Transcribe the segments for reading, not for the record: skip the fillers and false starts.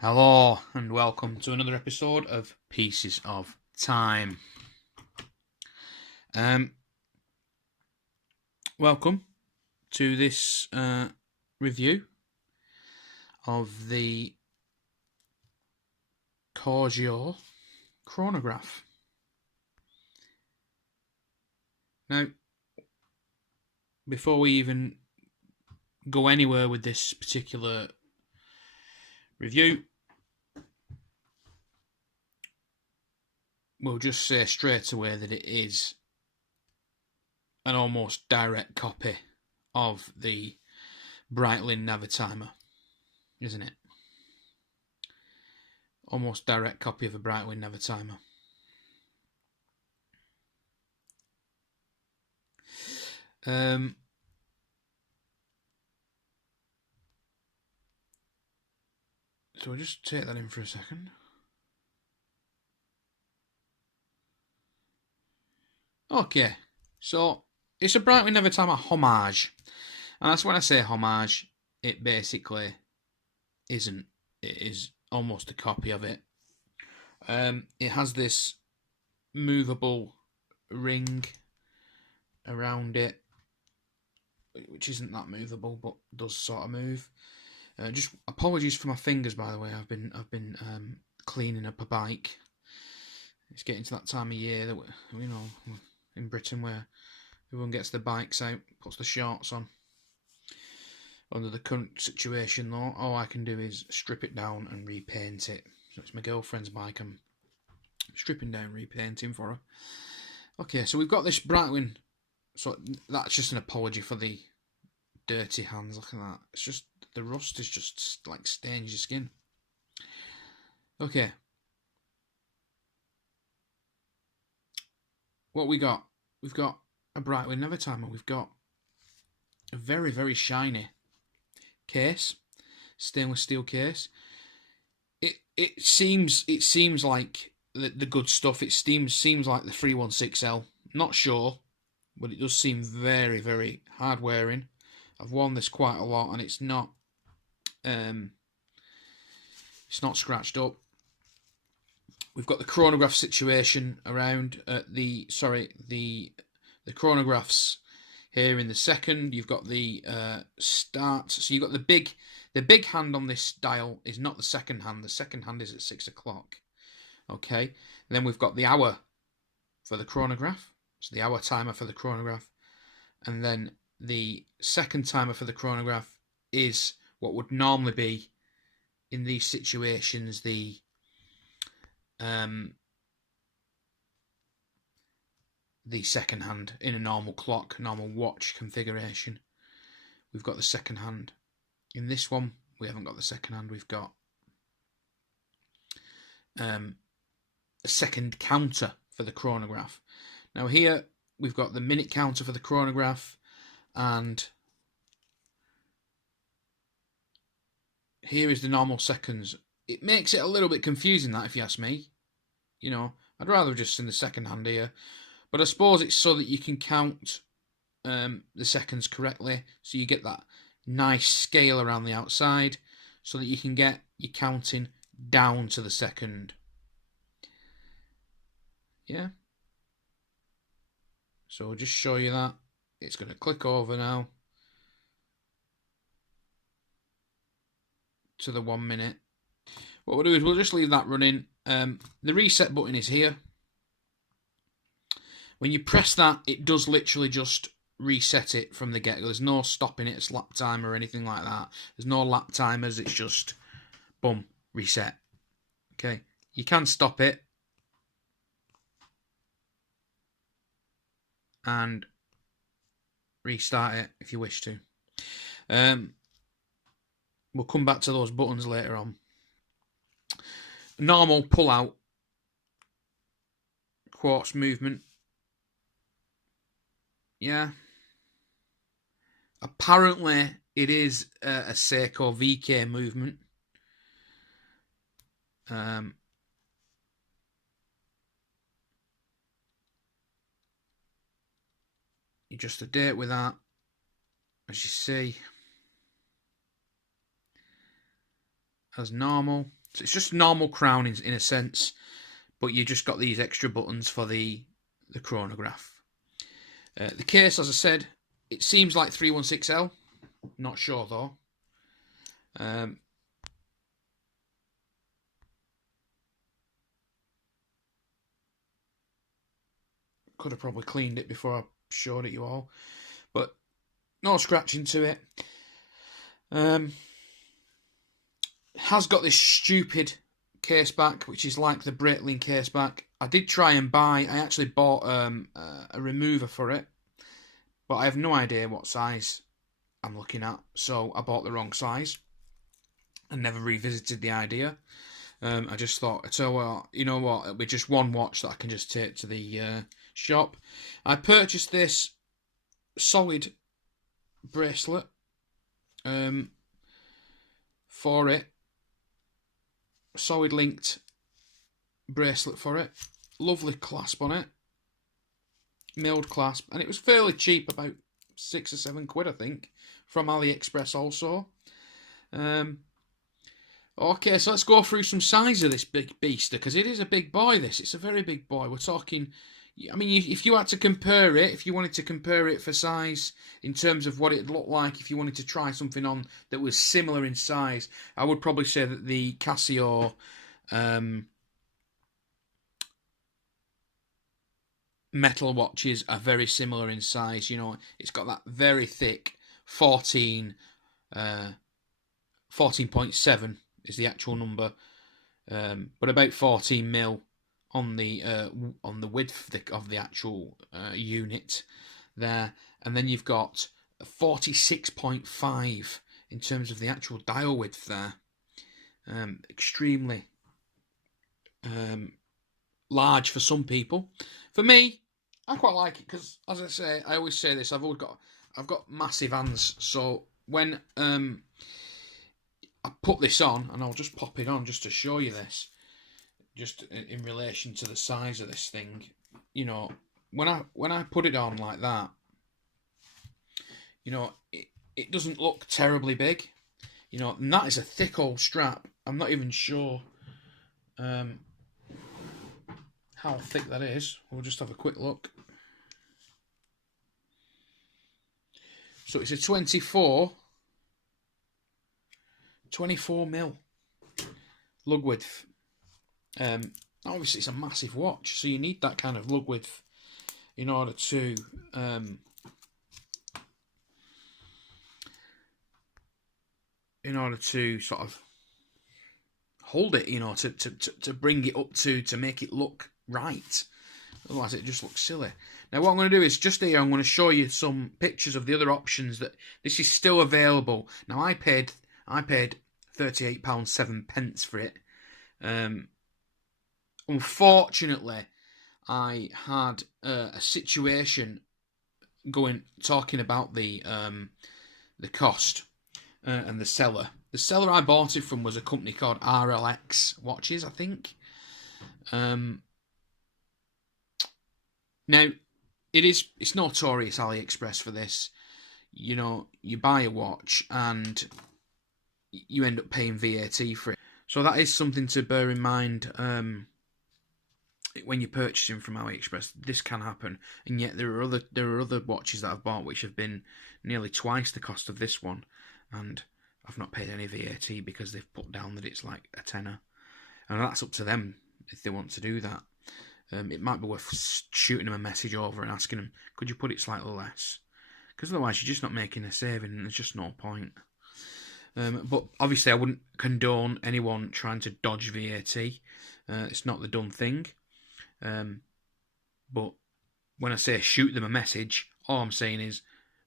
Hello and welcome to another episode of Pieces of Time. Welcome to this review of the Corgeut chronograph. Now, before we even go anywhere with this particular review, we'll just say straight away that it is an almost direct copy of the Breitling navitimer, isn't it? Almost direct copy of a Breitling navitimer. So I'll just take that in for a second. Okay, so it's a Breitling navitimer homage. And that's when I say homage, it basically isn't. It is almost a copy of it. It has this movable ring around it, which isn't that movable, but does sort of move. Just apologies for my fingers, by the way. I've been cleaning up a bike. It's getting to that time of year that in Britain where everyone gets their bikes out, puts the shorts on. Under the current situation, though, all I can do is strip it down and repaint it. So it's my girlfriend's bike. I'm stripping down, repainting for her. Okay, so we've got this Breitling. So that's just an apology for the dirty hands. Look at that. It's just the rust is just like stains your skin. Okay. What we got? We've got a Breitling navitimer. We've got a very, very shiny case, stainless steel case. It seems like the good stuff. It seems like the 316L. Not sure, but it does seem very, very hard wearing. I've worn this quite a lot, and it's not scratched up. We've got the chronograph situation around the chronographs here in the second. You've got the start. So you've got the big hand on this dial is not the second hand. The second hand is at 6 o'clock. Okay. And then we've got the hour for the chronograph. So the hour timer for the chronograph. And then the second timer for the chronograph is what would normally be in these situations the second hand in a normal clock, normal watch configuration. We've got the second hand. In this one, we haven't got the second hand. We've got a second counter for the chronograph. Now here, we've got the minute counter for the chronograph, and here is the normal seconds. It makes it a little bit confusing, that, if you ask me. You know, I'd rather just seen the second hand here. But I suppose it's so that you can count the seconds correctly. So you get that nice scale around the outside so that you can get your counting down to the second. Yeah. So I'll just show you that. It's going to click over now to the 1 minute. What we'll do is we'll just leave that running. The reset button is here. When you press that, it does literally just reset it from the get-go. There's no stopping it, it's lap timer or anything like that. There's no lap timers, it's just, boom, reset. Okay, you can stop it. And restart it if you wish to. We'll come back to those buttons later on. Normal pull-out quartz movement. Yeah. Apparently, it is a Seiko VK movement. You just a date with that, as you see, as normal. So it's just normal crown in a sense, but you just got these extra buttons for the chronograph. The case, as I said, it seems like 316L. Not sure though. Could have probably cleaned it before I showed it you all, but no scratching to it. Has got this stupid case back, which is like the Breitling case back. I did try and I actually bought a remover for it, but I have no idea what size I'm looking at, so I bought the wrong size and never revisited the idea. I just thought, so well, you know what, it'll be just one watch that I can just take to the shop. I purchased this solid bracelet for it, solid linked bracelet for it, lovely clasp on it, milled clasp, and it was fairly cheap, about £6 or £7 I think, from AliExpress also. Okay, so let's go through some size of this big beast, because it is a big boy, this. It's a very big boy. We're talking, I mean, if you had to compare it, if you wanted to compare it for size in terms of what it'd look like, if you wanted to try something on that was similar in size, I would probably say that the Casio metal watches are very similar in size. You know, it's got that very thick 14.7 is the actual number, but about 14 mil on the width of the actual unit there, and then you've got 46.5 in terms of the actual dial width there. Extremely large for some people. For me, I quite like it because, as I say, I always say this. I've got massive hands, so when I put this on, and I'll just pop it on just to show you this, just in relation to the size of this thing. You know, when I put it on like that, you know, it doesn't look terribly big. You know, and that is a thick old strap. I'm not even sure how thick that is. We'll just have a quick look. So it's a 24 mil lug width. Obviously it's a massive watch, so you need that kind of lug width in order to sort of hold it, you know, to bring it up to make it look right. Otherwise it just looks silly. Now what I'm going to do is, just here I'm going to show you some pictures of the other options that this is still available. Now I paid £38.07 for it. Unfortunately, I had a situation talking about the cost and the seller. The seller I bought it from was a company called RLX Watches, I think. Now, it's notorious, AliExpress, for this. You know, you buy a watch and you end up paying VAT for it. So that is something to bear in mind when you're purchasing from AliExpress. This can happen, and yet there are other watches that I've bought which have been nearly twice the cost of this one, and I've not paid any VAT because they've put down that it's like a tenner, and that's up to them if they want to do that. It might be worth shooting them a message over and asking them, could you put it slightly less? Because otherwise you're just not making a saving, and there's just no point. But obviously I wouldn't condone anyone trying to dodge VAT. It's not the done thing. But when I say shoot them a message, all I'm saying is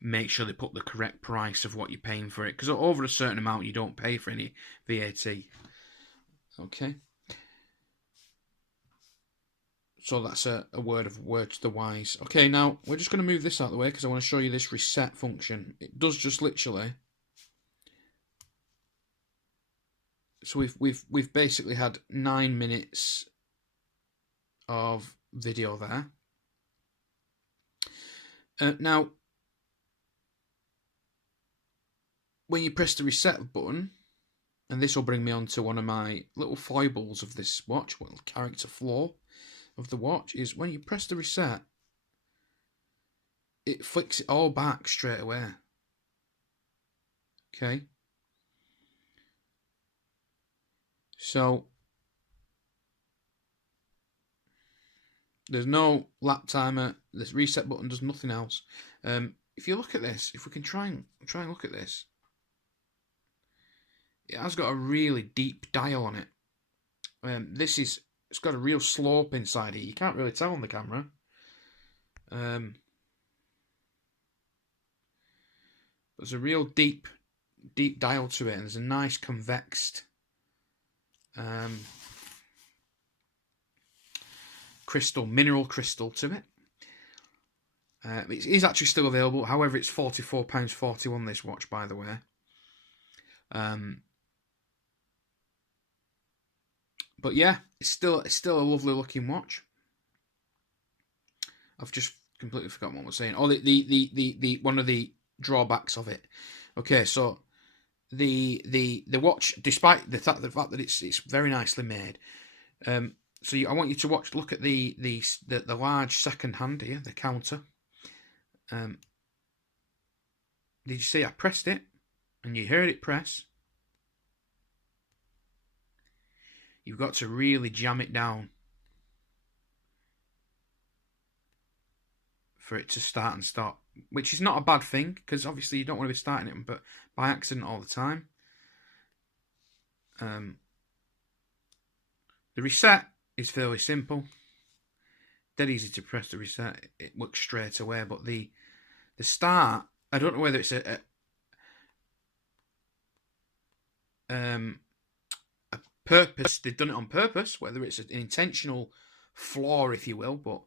make sure they put the correct price of what you're paying for it. Because over a certain amount you don't pay for any VAT. Okay. So that's a word to the wise. Okay, now we're just going to move this out of the way because I want to show you this reset function. It does just literally. So we've basically had 9 minutes of video there. Now, when you press the reset button, And this will bring me on to one of my little foibles of this watch, little character flaw of the watch, is when you press the reset, it flicks it all back straight away. Okay. So there's no lap timer. This reset button does nothing else. If you look at this, if we can try and look at this, it has got a really deep dial on it. It's got a real slope inside here. You can't really tell on the camera. There's a real deep dial to it, and there's a nice convexed mineral crystal to it. It is actually still available. However, it's £44.41 this watch, by the way. But yeah, it's still a lovely looking watch. I've just completely forgotten what I was saying. Oh, the one of the drawbacks of it. Okay, so the watch, despite the fact that it's very nicely made, so I want you to look at the large second hand here, the counter. Did you see I pressed it, and you heard it press? You've got to really jam it down for it to start and stop, which is not a bad thing, because obviously you don't want to be starting it but by accident all the time. The reset is fairly simple. Dead easy to press the reset. It works straight away, but the start, I don't know whether it's a purpose, they've done it on purpose, whether it's an intentional flaw, if you will, but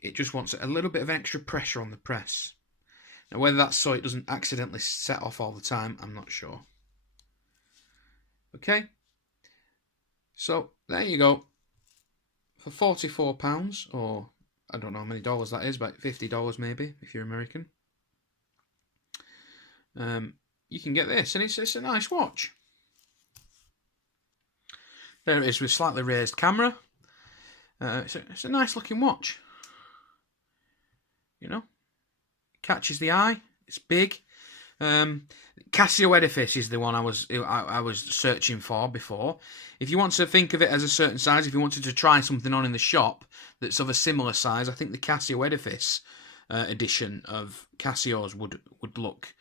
it just wants a little bit of extra pressure on the press. Now, whether that's so it doesn't accidentally set off all the time, I'm not sure. Okay, so there you go. For £44, or I don't know how many dollars that is, about $50 maybe, if you're American. You can get this, and it's a nice watch. There it is with slightly raised camera. It's a nice looking watch. You know, it catches the eye. It's big. Casio Edifice is the one I was searching for before. If you want to think of it as a certain size, if you wanted to try something on in the shop that's of a similar size, I think the Casio Edifice edition of Casios would look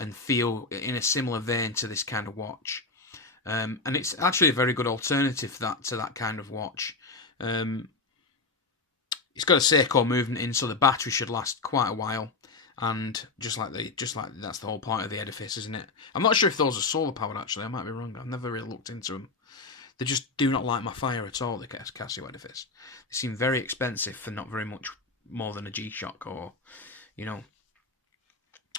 and feel in a similar vein to this kind of watch. And it's actually a very good alternative to that kind of watch. It's got a seiko movement in, so the battery should last quite a while. And just like that's the whole point of the Edifice, isn't it? I'm not sure if those are solar powered. Actually, I might be wrong. I've never really looked into them. They just do not light my fire at all. The Casio Edifice. They seem very expensive for not very much more than a G-Shock, or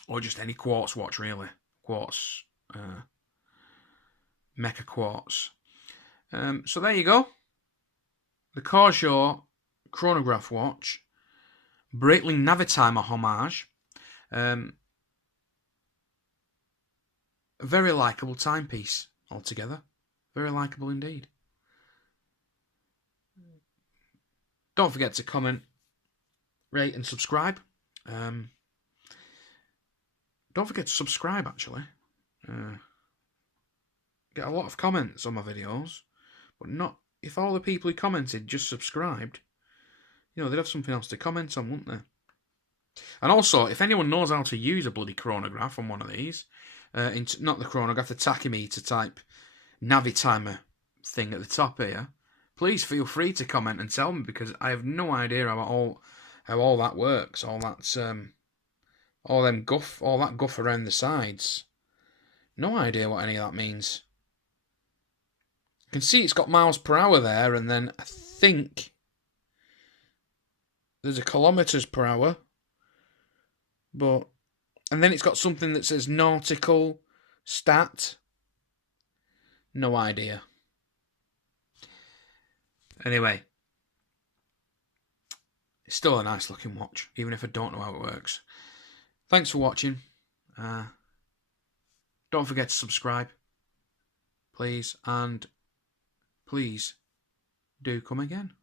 or just any quartz watch really. Quartz. Mechaquartz. So there you go. The Corgeut chronograph watch, Breitling navitimer homage. A very likeable timepiece altogether. Very likeable indeed. Don't forget to comment, rate and subscribe. Don't forget to subscribe actually. Get a lot of comments on my videos, but not if all the people who commented just subscribed. They'd have something else to comment on, wouldn't they? And also, if anyone knows how to use a bloody chronograph on one of these, not the chronograph, the tachymeter type navitimer thing at the top here, please feel free to comment and tell me, because I have no idea how all that works. All that guff around the sides. No idea what any of that means. You can see it's got miles per hour there, and then I think there's a kilometres per hour. And then it's got something that says nautical stat. No idea. Anyway, it's still a nice looking watch, even if I don't know how it works. Thanks for watching. Don't forget to subscribe. please, and please do come again.